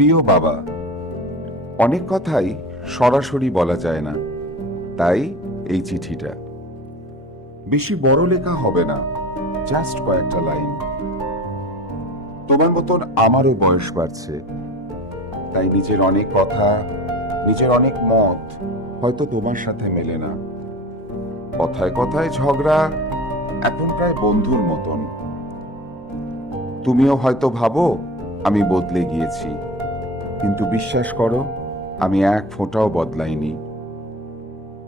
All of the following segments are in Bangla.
প্রিয় বাবা, অনেক কথাই সরাসরি বলা যায় না, তাই এই চিঠিটা। বেশি বড় লেখা হবে না জাস্ট কয়েকটা লাইন। তোমার মতন আমারও বয়স বাড়ছে, তাই নিজের অনেক কথা, নিজের অনেক মত হয়তো তোমার সাথে মেলে না। কথায় কথায় ঝগড়া এখন প্রায় বন্ধুর মতন। তুমিও হয়তো ভাবো আমি বদলে গিয়েছি। কিন্তু বিশ্বাস করো, আমি এক ফোঁটাও বদলাইনি।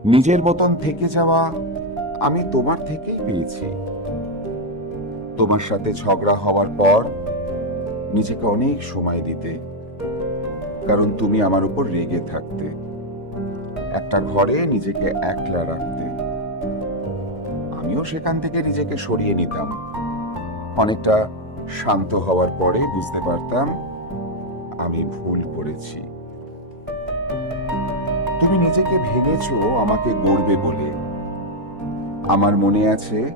নিজের মতন থেকে যাওয়া আমি তোমার থেকেই পেয়েছি। তোমার সাথে ঝগড়া হওয়ার পর নিজেকে অনেক সময় দিতে, কারণ তুমি আমার উপর রেগে থাকতে, একটা ঘরে নিজেকে একলা রাখতে। আমিও সেখান থেকে নিজেকে সরিয়ে নিতাম। অনেকটা শান্ত হওয়ার পরে বুঝতে পারতাম আমি ভুল করেছি। তুমি নিজেকে ভেঙেছো আমাকে গড়বে বলে। আমার মনে আছে,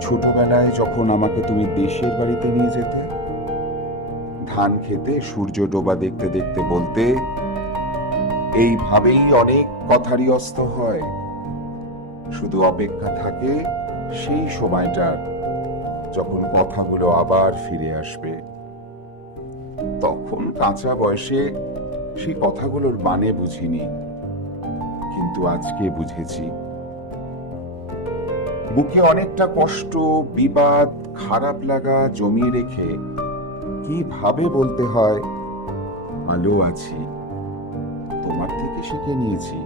ছোটবেলায় যখন আমাকে তুমি দেশের বাড়িতে নিয়ে যেতে, ধান খেতে, সূর্য ডোবা দেখতে দেখতে বলতে, এইভাবেই অনেক কথারই অস্ত হয়। শুধু অপেক্ষা থাকে সেই সময়টার যখন কথাগুলো আবার ফিরে আসবে। তখন কাঁচা বয়সে সেই কথাগুলোর মানে বুঝিনি। কিন্তু আজকে বুঝেছি। বুকে অনেকটা কষ্ট, বিবাদ, খারাপ লাগা জমিয়ে রেখে কীভাবে বলতে হয়? ভালো আছি। তোমার থেকে শিখে নিয়েছি।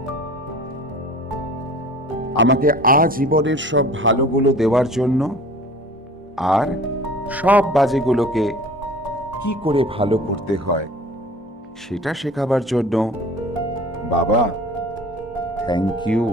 আমাকে আজীবনের সব ভালোগুলো দেওয়ার জন্য আর সব বাজেগুলোকে কি করে ভালো করতে হয় সেটা শেখাবার জন্য। বাবা থ্যাংক ইউ